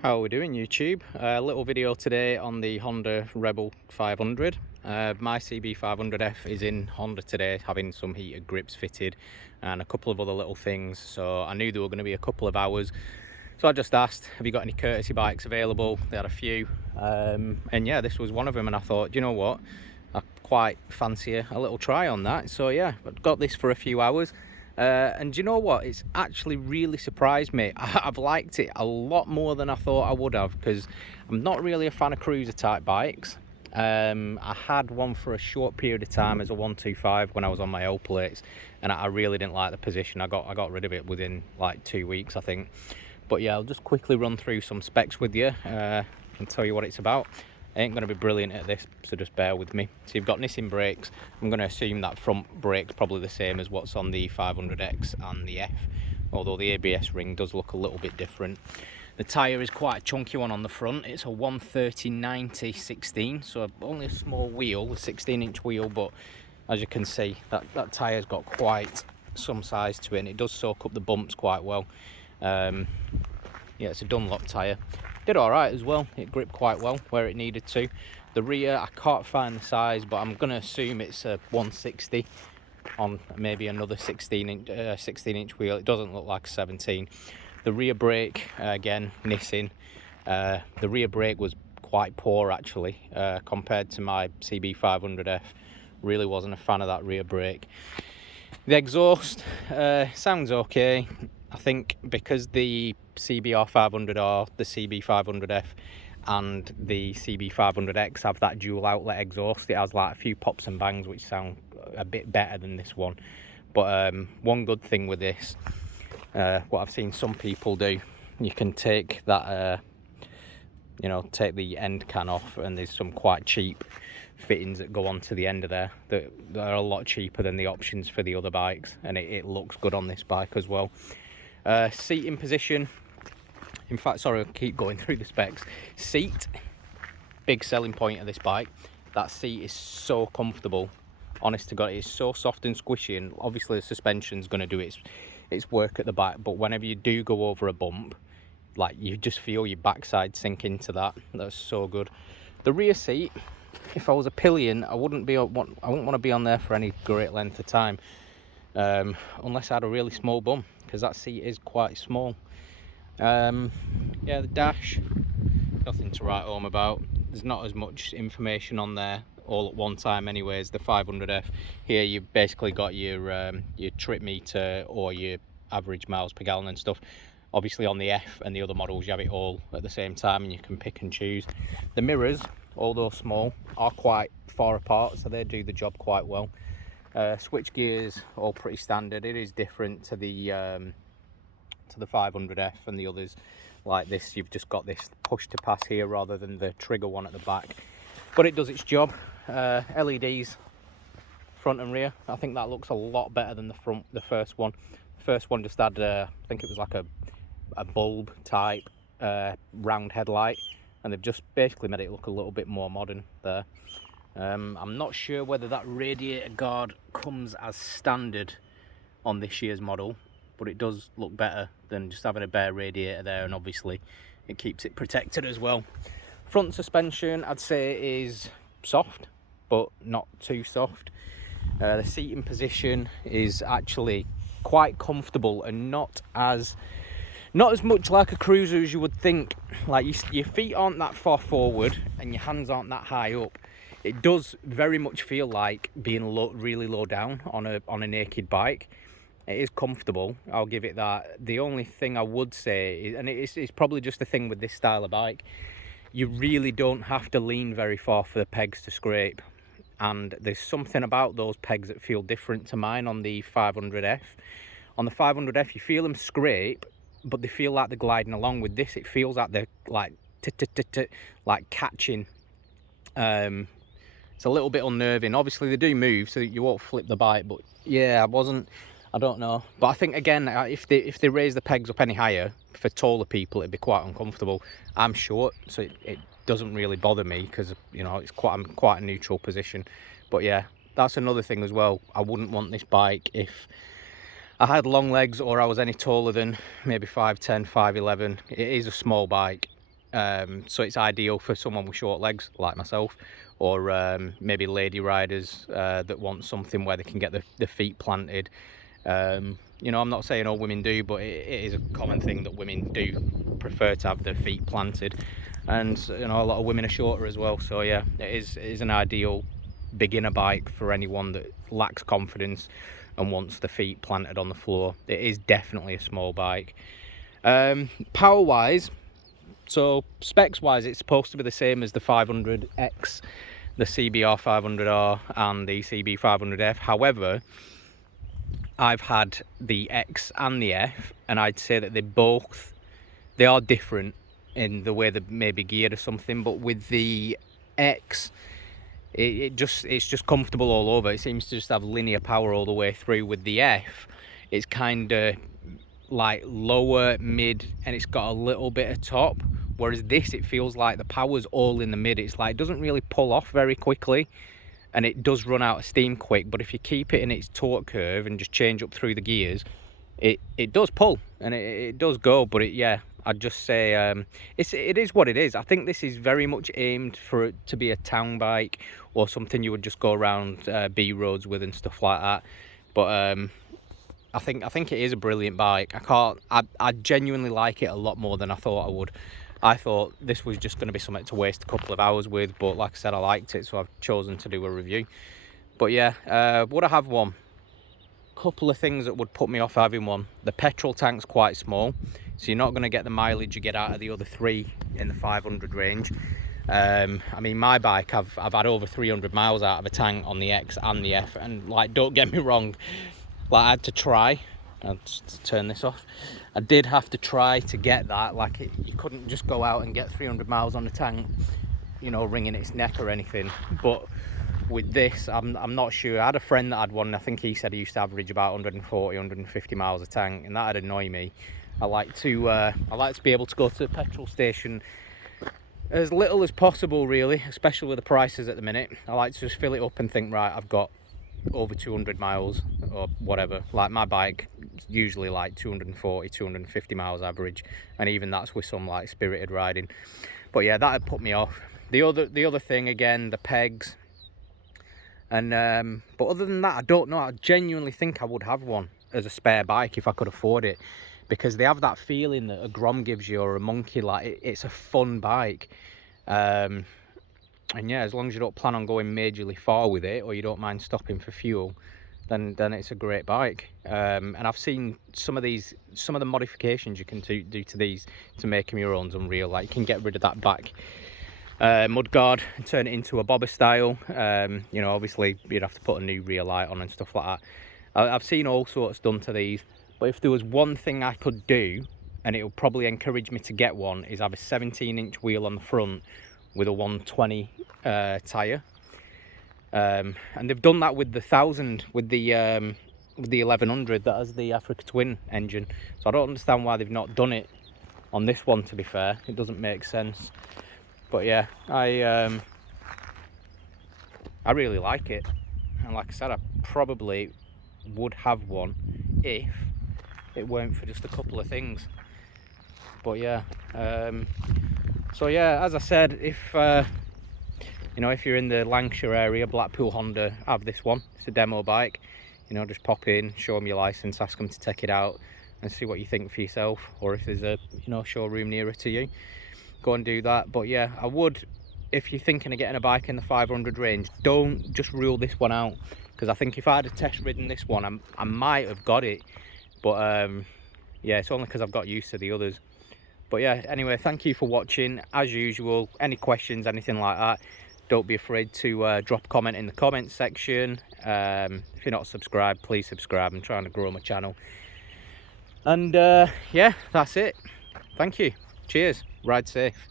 How are we doing, YouTube? A little video today on the Honda Rebel 500. My CB 500F is in Honda today, having some heated grips fitted and a couple of other little things. So I knew there were going to be a couple of hours. So I just asked, have you got any courtesy bikes available? They had a few. And yeah, this was one of them. And I thought, you know what? I quite fancy a little try on that. So yeah, I've got this for a few hours. And you know what, it's actually really surprised me. I've liked it a lot more than I thought I would have, because I'm not really a fan of cruiser type bikes. I had one for a short period of time as a 125 when I was on my old plates, and I really didn't like the position. I got rid of it within like 2 weeks, I think. But yeah, I'll just quickly run through some specs with you and tell you what it's about. I ain't going to be brilliant at this, so just bear with me. So you've got Nissin brakes. I'm going to assume that front brake's probably the same as what's on the 500X and the F, although the ABS ring does look a little bit different. The tyre is quite a chunky one on the front. It's a 130/90/16, so only a small wheel, a 16-inch wheel, but as you can see, that tyre's got quite some size to it, and it does soak up the bumps quite well. Yeah, it's a Dunlop tyre. Did all right as well. It gripped quite well where it needed to. The rear, I can't find the size, but I'm going to assume it's a 160 on maybe another 16-inch wheel. It doesn't look like a 17. The rear brake, again, Nissin. The rear brake was quite poor actually compared to my CB 500F. Really wasn't a fan of that rear brake. The exhaust sounds okay. I think because the CBR 500R, the CB 500F and the CB 500X have that dual outlet exhaust, it has like a few pops and bangs which sound a bit better than this one. But one good thing with this, what I've seen some people do, you can take that take the end can off, and there's some quite cheap fittings that go onto the end of there that are a lot cheaper than the options for the other bikes, and it looks good on this bike as well. Seating position, in fact, sorry, I keep going through the specs. Seat, big selling point of this bike. That seat is so comfortable, honest to God. It's so soft and squishy, and obviously the suspension's going to do its work at the back, but whenever you do go over a bump, like, you just feel your backside sink into that. That's so good. The rear seat, if I was a pillion, I wouldn't want to be on there for any great length of time, unless I had a really small bum, because that seat is quite small. Yeah, the dash, nothing to write home about. There's not as much information on there all at one time anyways. The 500F here, you've basically got your trip meter or your average miles per gallon and stuff. Obviously on the F and the other models you have it all at the same time, and you can pick and choose. The mirrors, although small, are quite far apart, so they do the job quite well. Switch gears, all pretty standard. It is different to the 500F and the others. Like this, you've just got this push to pass here rather than the trigger one at the back, but it does its job. LEDs front and rear. I think that looks a lot better than the first one. The first one just had I think it was like a bulb type round headlight, and they've just basically made it look a little bit more modern there. I'm not sure whether that radiator guard comes as standard on this year's model, but it does look better than just having a bare radiator there, and obviously it keeps it protected as well. Front suspension, I'd say, is soft, but not too soft. The seating position is actually quite comfortable, and not as much like a cruiser as you would think. Like, your feet aren't that far forward and your hands aren't that high up. It does very much feel like being really low down on a naked bike. It is comfortable, I'll give it that. The only thing I would say is, and it's probably just the thing with this style of bike, you really don't have to lean very far for the pegs to scrape. And there's something about those pegs that feel different to mine on the 500F. On the 500F, you feel them scrape, but they feel like they're gliding along. With this, it feels like they're like like catching. It's a little bit unnerving. Obviously, they do move, so you won't flip the bike. But yeah, I don't know. But I think, again, if they raise the pegs up any higher, for taller people, it'd be quite uncomfortable. I'm short, so it doesn't really bother me, because it's quite a neutral position. But yeah, that's another thing as well. I wouldn't want this bike if I had long legs or I was any taller than maybe 5'10", 5'11". It is a small bike, So it's ideal for someone with short legs like myself, or maybe lady riders that want something where they can get the feet planted. You know, I'm not saying all women do, but it is a common thing that women do prefer to have their feet planted, and you know, a lot of women are shorter as well. So yeah, it is an ideal beginner bike for anyone that lacks confidence and wants the feet planted on the floor. It is definitely a small bike. Power wise, so specs wise, it's supposed to be the same as the 500X, the CBR 500R and the CB 500F. However, I've had the X and the F, and I'd say that they are different in the way they may be geared or something. But with the X, it's just comfortable all over. It seems to just have linear power all the way through. With the F, it's kind of like lower, mid, and it's got a little bit of top. Whereas this, it feels like the power's all in the mid. It's like, it doesn't really pull off very quickly, and it does run out of steam quick, but if you keep it in its torque curve and just change up through the gears, it does pull, and it does go. But yeah, I'd just say it is what it is. I think this is very much aimed for it to be a town bike, or something you would just go around B roads with and stuff like that. But I think it is a brilliant bike. I genuinely like it a lot more than I thought I would. I thought this was just going to be something to waste a couple of hours with, but like I said, I liked it, so I've chosen to do a review. But yeah, would I have one? Couple of things that would put me off having one. The petrol tank's quite small, so you're not going to get the mileage you get out of the other three in the 500 range. I mean, my bike, I've had over 300 miles out of a tank on the X and the F, and like, don't get me wrong, like, I had to try. I'll just turn this off. I did have to try to get that. Like, you couldn't just go out and get 300 miles on the tank, you know, wringing its neck or anything. But with this, I'm not sure. I had a friend that had one, and I think he said he used to average about 140, 150 miles a tank, and that'd annoy me. I like to be able to go to the petrol station as little as possible, really, especially with the prices at the minute. I like to just fill it up and think, right, I've got over 200 miles or whatever. Like, my bike usually like 240, 250 miles average, and even that's with some like spirited riding. But yeah, that had put me off. The other thing, again, the pegs, and but other than that, I don't know. I genuinely think I would have one as a spare bike if I could afford it, because they have that feeling that a Grom gives you, or a Monkey. Like, it's a fun bike. And yeah, as long as you don't plan on going majorly far with it, or you don't mind stopping for fuel, then it's a great bike. And I've seen some of the modifications you can do to these to make them your own unreal. Like, you can get rid of that back mudguard and turn it into a bobber style. You know, obviously you'd have to put a new rear light on and stuff like that. I've seen all sorts done to these, but if there was one thing I could do, and it would probably encourage me to get one, is have a 17-inch wheel on the front with a 120 tyre, and they've done that with the 1000, with the 1100 that has the Africa Twin engine. So I don't understand why they've not done it on this one, to be fair. It doesn't make sense. But yeah, I really like it, and like I said, I probably would have one if it weren't for just a couple of things. But yeah, so yeah, as I said, if you know, if you're in the Lancashire area, Blackpool Honda have this one. It's a demo bike. You know, just pop in, show them your license, ask them to take it out, and see what you think for yourself. Or if there's a, you know, showroom nearer to you, go and do that. But yeah, I would, if you're thinking of getting a bike in the 500 range, don't just rule this one out, because I think if I'd have test ridden this one, I might have got it. But yeah, it's only because I've got used to the others. But yeah, anyway, thank you for watching. As usual, any questions, anything like that, don't be afraid to drop a comment in the comments section. If you're not subscribed, please subscribe. I'm trying to grow my channel. And yeah, that's it. Thank you. Cheers. Ride safe.